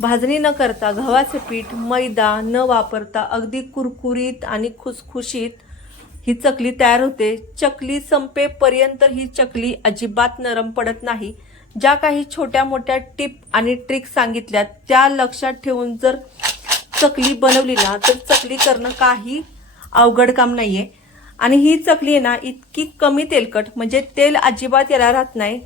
भाजणी न करता गव्हाचे पीठ मैदा न वापरता अगदी कुरकुरीत आणि खुसखुशीत ही चकली तयार होते. चकली संपेपर्यंत ही चकली अजिबात नरम पडत नाही. ज्या काही छोट्या मोठ्या टिप आणि ट्रिक सांगितल्या त्या लक्षात ठेवून जर चकली बनवली ना तर चकली करणं काही अवघड काम नाही आहे आणि ही चकली आहे ना इतकी कमी तेलकट म्हणजे तेल अजिबात याला राहत नाही.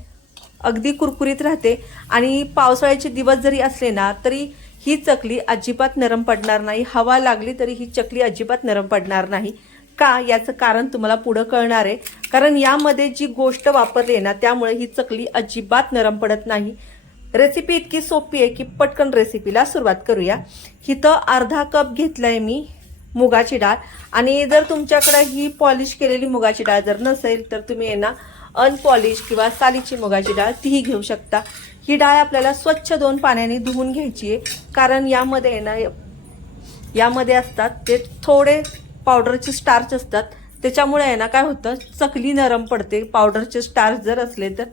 अगदी कुरकुरीत राहते. आणि पावसाळ्याचे दिवस जरी असले ना तरी ही चकली अजिबात नरम पडणार नाही. हवा लागली तरी ही चकली अजिबात नरम पडणार नाही. का? याचं कारण तुम्हाला पुढं कळणार आहे. कारण यामध्ये जी गोष्ट वापरली आहे ना त्यामुळे ही चकली अजिबात नरम पडत नाही. रेसिपी इतकी सोपी आहे की पटकन रेसिपीला सुरुवात करूया. इथं अर्धा कप घेतलाय मी मुगाची डाळ. आणि जर तुमच्याकडे ही पॉलिश केलेली मुगाची डाळ जर नसेल तर तुम्ही आहे ना अनपॉलिश किंवा सालीची मुगाची डाळ तीही घेऊ शकता. ही डाळ आपल्याला स्वच्छ दोन पाण्याने धुवून घ्यायची आहे. कारण यामध्ये आहे ना यामध्ये असतात ते थोडे पावडरचे स्टार्च असतात. त्याच्यामुळे आहे ना काय होतं चकली नरम पडते पावडरचे स्टार्च जर असले तर.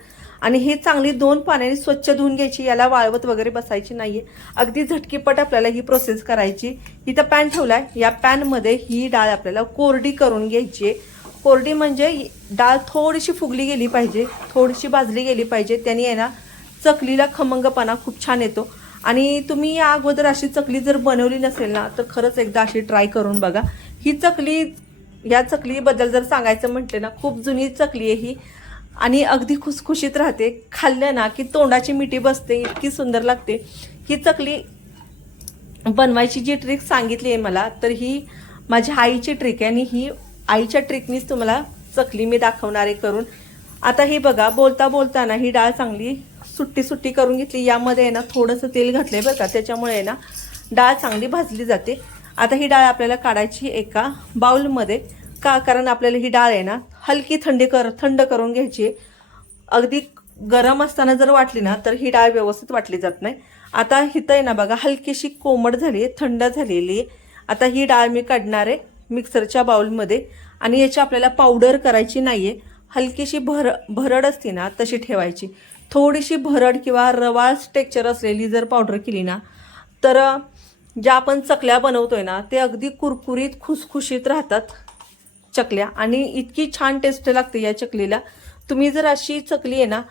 आणि हे चांगली दोन पाण्याने स्वच्छ धुवून घ्यायची याला वाळवत वगैरे बसायची नाहीये. अगदी झटकीपट आपल्याला ही प्रोसेस करायची. इथं पॅन ठेवलाय. या पॅनमध्ये ही डाळ आपल्याला कोरडी करून घ्यायची आहे. कोरडी म्हणजे डाळ थोडीशी फुगली गेली पाहिजे थोडीशी भाजली गेली पाहिजे त्याने आहे ना चकलीला खमंगपणा खूप छान येतो. आणि तुम्ही या अगोदर अशी चकली जर बनवली नसेल ना तर खरंच एकदा अशी ट्राय करून बघा. ही चकली या चकलीबद्दल जर सांगायचं म्हटलं ना खूप जुनी चकली आहे ही. आणि अगदी खुसखुशीत राहते. खाल्लं ना की तोंडाची मिठी बसते इतकी सुंदर लागते. ही चकली बनवायची जी ट्रिक सांगितली आहे मला तर ही माझ्या आईची ट्रिक आहे आणि ही आईच्या ट्रिकनीच तुम्हाला चकली मी दाखवणारे करून. आता ही बघा बोलता बोलताना ही डाळ चांगली सुट्टी सुट्टी करून घेतली. यामध्ये आहे ना थोडंसं तेल घातलं बरं का? त्याच्यामुळे आहे ना डाळ चांगली भाजली जाते. आता ही डाळ आपल्याला काढायची एका बाउलमध्ये. का? कारण आपल्याला ही डाळ आहे ना हलकी थंडी कर थंड करून घ्यायची अगदी गरम असताना जर वाटली ना तर ही डाळ व्यवस्थित वाटली जात नाही. आता हिथं आहे ना बघा हलकीशी कोमट झाली आहे थंड झालेली आता ही डाळ मी काढणार आहे मिक्सरच्या बाउलमध्ये. आणि याची आपल्याला पावडर करायची नाही आहे हलकीशी भर भरड असते ना तशी ठेवायची. थोडीशी भरड किंवा रवाळ टेक्चर असलेली जर पावडर केली ना तर ज्या आपण चकल्या बनवतोय ना ते अगदी कुरकुरीत खुसखुशीत राहतात चकल्या. आणि इतकी छान टेस्ट लागते या चकलीला. तुम्ही जर अशी चकली आहे ना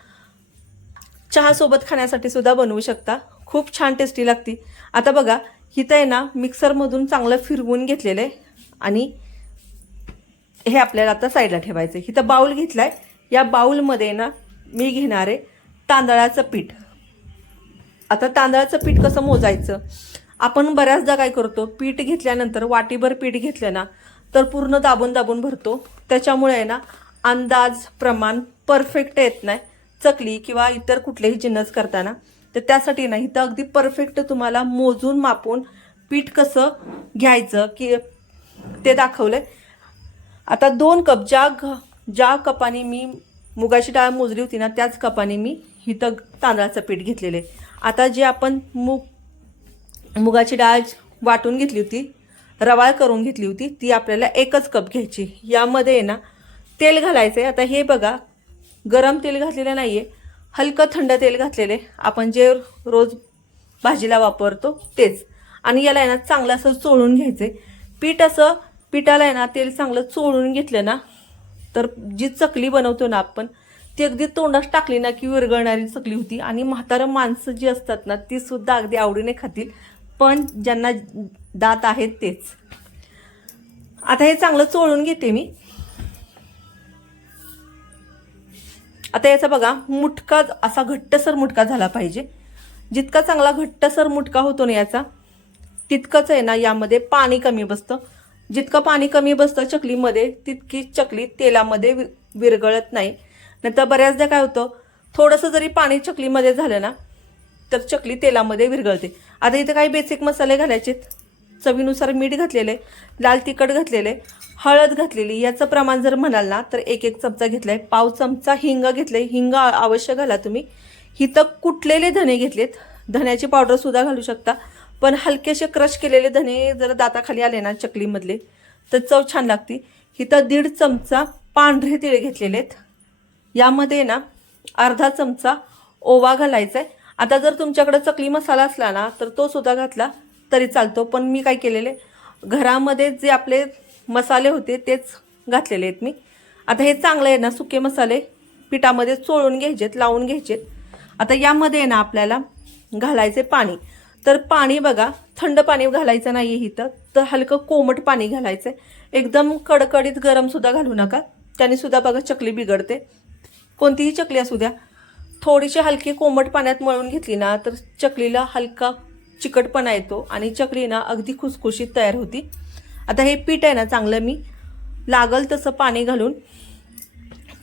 चहासोबत खाण्यासाठी सुद्धा बनवू शकता. खूप छान टेस्टी लागती. आता बघा हिथं आहे ना मिक्सरमधून चांगलं फिरवून घेतलेलं आहे. आणि हे आपल्याला आता साईडला ठेवायचं आहे इथं बाऊल घेतला आहे या बाऊलमध्ये ना मी घेणार आहे तांदळाचं पीठ. आता तांदळाचं पीठ कसं मोजायचं? आपण बऱ्याचदा काय करतो पीठ घेतल्यानंतर वाटीभर पीठ घेतलं ना तर पूर्ण दाबून दाबून भरतो. त्याच्यामुळे आहे ना अंदाज प्रमाण परफेक्ट येत नाही. चकली किंवा इतर कुठलेही जिन्नस करताना तर त्यासाठी ना इथं अगदी परफेक्ट तुम्हाला मोजून मापून पीठ कसं घ्यायचं की ते दाखवलं आहे आता दोन कप ज्या घ ज्या कपाने मी मुगाची डाळ मोजली होती ना त्याच कपाने मी इथं तांदळाचं पीठ घेतलेलं आहे. आता जे आपण मूग मुगाची डाळ वाटून घेतली होती रवाळ करून घेतली होती ती आपल्याला एकच कप घ्यायची. यामध्ये आहे ना तेल घालायचं आहे. आता हे बघा गरम तेल घातलेलं नाही आहे हलकं थंड तेल घातलेले आपण जे रोज भाजीला वापरतो तेच. आणि याला आहे ना चांगलं असं चोळून घ्यायचं आहे पीठ असं पिठाला आहे ना तेल चांगलं चोळून घेतलं ना तर जी चकली बनवतो ना आपण ती अगदी तोंडात टाकली ना की विरघळणारी चकली होती. आणि म्हातारं माणसं जी असतात ना ती सुद्धा अगदी आवडीने खातील. पण ज्यांना दात आहेत तेच. आता हे चांगलं चोळून घेते मी. आता याचा बघा मुटका असा घट्टसर मुटका झाला पाहिजे. जितका चांगला घट्टसर मुटका होतो ना याचा तितकंच आहे ना यामध्ये पाणी कमी बसतं. जितकं पाणी कमी बसतं चकलीमध्ये तितकी चकली तेलामध्ये वि विरघळत नाही. नाहीतर बऱ्याचदा काय होतं थोडंसं जरी पाणी चकलीमध्ये झालं ना तर चकली तेलामध्ये विरघळते. आता इथं काही बेसिक मसाले घालायचे चवीनुसार मीठ घातलेले लाल तिखट घातलेले हळद घातलेली याचं प्रमाण जर म्हणाल ना तर एक एक चमचा घेतलाय. पाव चमचा हिंग घेतले हिंग अवश्य घाला तुम्ही. हिथं कुटलेले धने घेतलेत धण्याची पावडरसुद्धा घालू शकता. पण हलकेसे क्रश केलेले धने जर दाताखाली आले ना चकलीमधले तर चव छान लागते. इथं दीड चमचा पांढरे तिळे घेतलेले आहेत. यामध्ये ना अर्धा चमचा ओवा घालायचा आहे. आता जर तुमच्याकडे चकली मसाला असला ना तर तो सुद्धा घातला तरी चालतो. पण मी काय केलेले घरामध्ये जे आपले मसाले होते तेच घातलेले आहेत मी. आता हे चांगलं आहे ना सुके मसाले. पिठामध्ये चोळून घ्यायचेत लावून घ्यायचेत. आता यामध्ये आहे ना आपल्याला घालायचे पाणी. तर पाणी बघा थंड पाणी घालायचं नाही आहे इथं. तर हलकं कोमट पाणी घालायचं आहे एकदम कडकडीत गरमसुद्धा घालू नका. त्याने सुद्धा बघा चकली बिघडते. कोणतीही चकली असू द्या. थोडीशी हलकी कोमट पाण्यात मळून घेतली ना तर चकलीला हलका चिकटपणा येतो आणि चकली ना अगदी खुसखुशीत तयार होती. आता हे पीठ आहे ना चांगलं मी लागल तसं पाणी घालून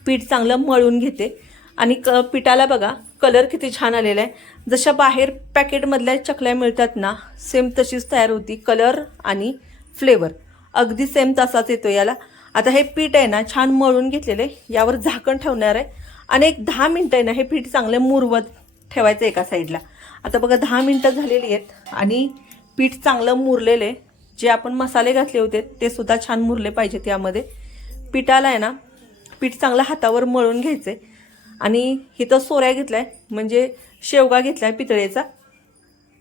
पीठ चांगलं मळून घेते. आणि क पिठाला बघा कलर किती छान आलेला आहे जशा बाहेर पॅकेटमधल्या चकल्या मिळतात ना सेम तशीच तयार होती कलर आणि फ्लेवर अगदी सेम तसाच येतो याला. आता हे पीठ आहे ना छान मळून घेतलेलं आहे. यावर झाकण ठेवणार आहे. आणि एक दहा मिनटं आहे ना हे पीठ चांगलं मुरवत ठेवायचं एका साईडला आता बघा दहा मिनटं झालेली आहेत आणि पीठ चांगलं मुरलेलं आहे. जे आपण मसाले घातले होते ते सुद्धा छान मुरले पाहिजेत यामध्ये. पिठाला आहे ना पीठ चांगलं हातावर मळून घ्यायचं आहे आणि इथं सोऱ्या घेतल्या आहे म्हणजे शेवगा घेतला आहे पितळेचा.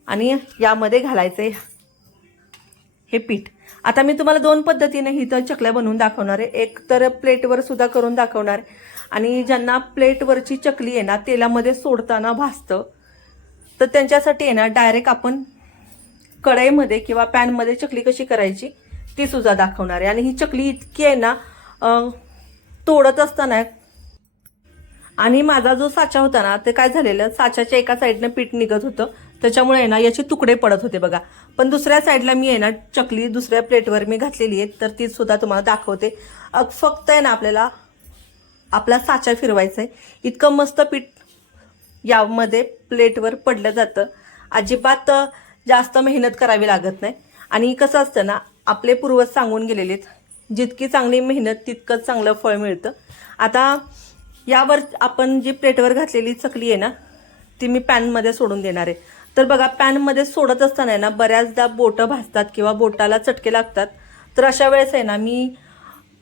आणि यामध्ये घालायचं आहे हे पीठ. आता मी तुम्हाला दोन पद्धतीने इथं चकल्या बनवून दाखवणार आहे. एक तर प्लेटवर सुद्धा करून दाखवणार. आहे आणि ज्यांना प्लेटवरची चकली आहे ना तेलामध्ये सोडताना भासतं तर त्यांच्यासाठी आहे ना डायरेक्ट आपण कढईमध्ये किंवा पॅनमध्ये चकली कशी करायची ती सुद्धा दाखवणार आहे. आणि ही चकली इतकी आहे ना तोडत असताना आणि माझा जो साचा होता ना ते काय झालेलं साच्याच्या एका साईडनं पीठ निघत होतं. त्याच्यामुळे आहे ना याचे तुकडे पडत होते बघा. पण दुसऱ्या साईडला मी आहे ना चकली दुसऱ्या प्लेटवर मी घातलेली आहे तर ती सुद्धा तुम्हाला दाखवते. अग फक्त आहे ना आपल्याला आपला साचा फिरवायचा आहे इतकं मस्त पीठ यामध्ये प्लेटवर पडलं जातं. अजिबात जास्त मेहनत करावी लागत नाही. आणि कसं असतं ना आपले पूर्वज सांगून गेलेले आहेत जितकी चांगली मेहनत तितकंच चांगलं फळ मिळतं. आता यावर आपण जी प्लेटवर घातलेली चकली आहे ना ती मी पॅनमध्ये सोडून देणार आहे. तर बघा पॅनमध्ये सोडत असताना आहे ना बऱ्याचदा बोटं भाजतात किंवा बोटाला चटके लागतात. तर अशा वेळेस आहे ना मी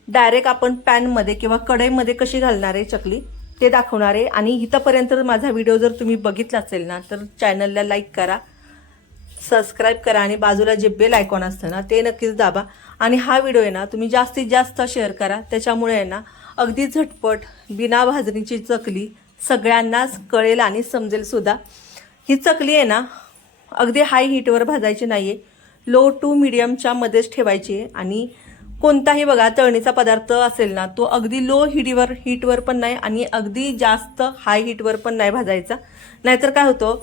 डायरेक्ट आपण पॅनमध्ये किंवा कढईमध्ये कशी घालणार आहे चकली ते दाखवणार आहे. आणि इथंपर्यंत माझा व्हिडिओ जर तुम्ही बघितला असेल ना तर चॅनलला लाईक करा सबस्क्राईब करा आणि बाजूला जे बेल आयकॉन असतं ना ते नक्कीच दाबा. आणि हा व्हिडिओ आहे ना तुम्ही जास्तीत जास्त शेअर करा. त्याच्यामुळे आहे ना अगदी झटपट बिना भाजणीची चकली सगळ्यांनाच कळेल आणि समजेल सुद्धा. ही चकली आहे ना अगदी हाय हीटवर भाजायची नाही आहे लो टू मिडियमच्या मध्येच ठेवायची आहे. आणि कोणताही बघा तळणीचा पदार्थ असेल ना तो अगदी लो हिटवर हीटवर पण नाही आणि अगदी जास्त हाय हीटवर पण नाही भाजायचा. नाहीतर काय होतं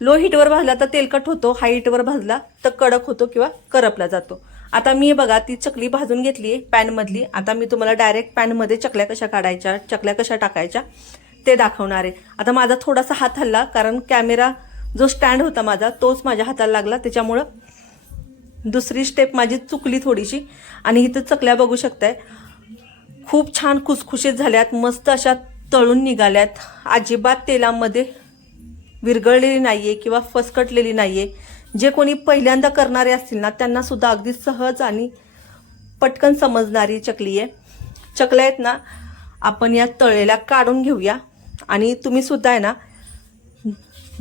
लो हीटवर भाजला तर तेलकट होतो हाय हीटवर भाजला तर कडक होतो किंवा करपला जातो. आता मी बघा ती चकली भाजून घेतली आहे पॅनमधली. आता मी तुम्हाला डायरेक्ट पॅनमध्ये चकल्या कशा काढायच्या चकल्या कशा टाकायच्या ते दाखवणार आहे. आता माझा थोडासा हात हल्ला कारण कॅमेरा जो स्टँड होता माझा तोच माझ्या हाताला लागला. त्याच्यामुळं दुसरी स्टेप माझी चुकली थोडीशी. आणि इथं चकल्या बघू शकताय. खूप छान खुसखुशीत झाल्यात मस्त अशा तळून निघाल्यात. अजिबात तेलामध्ये विरघळलेली नाही आहे किंवा फसकटलेली नाही आहे जे कोणी पहिल्यांदा करणारे असतील ना त्यांना सुद्धा अगदी सहज आणि पटकन समजणारी चकली आहे. चकल्या आहेत ना आपण या तळेला काढून घेऊया. आणि तुम्ही सुद्धा आहे ना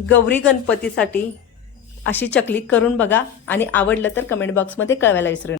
गौरी गणपतीसाठी अशी चकली करून बघा. आणि आवडलं तर कमेंट बॉक्समध्ये कळवायला विसरू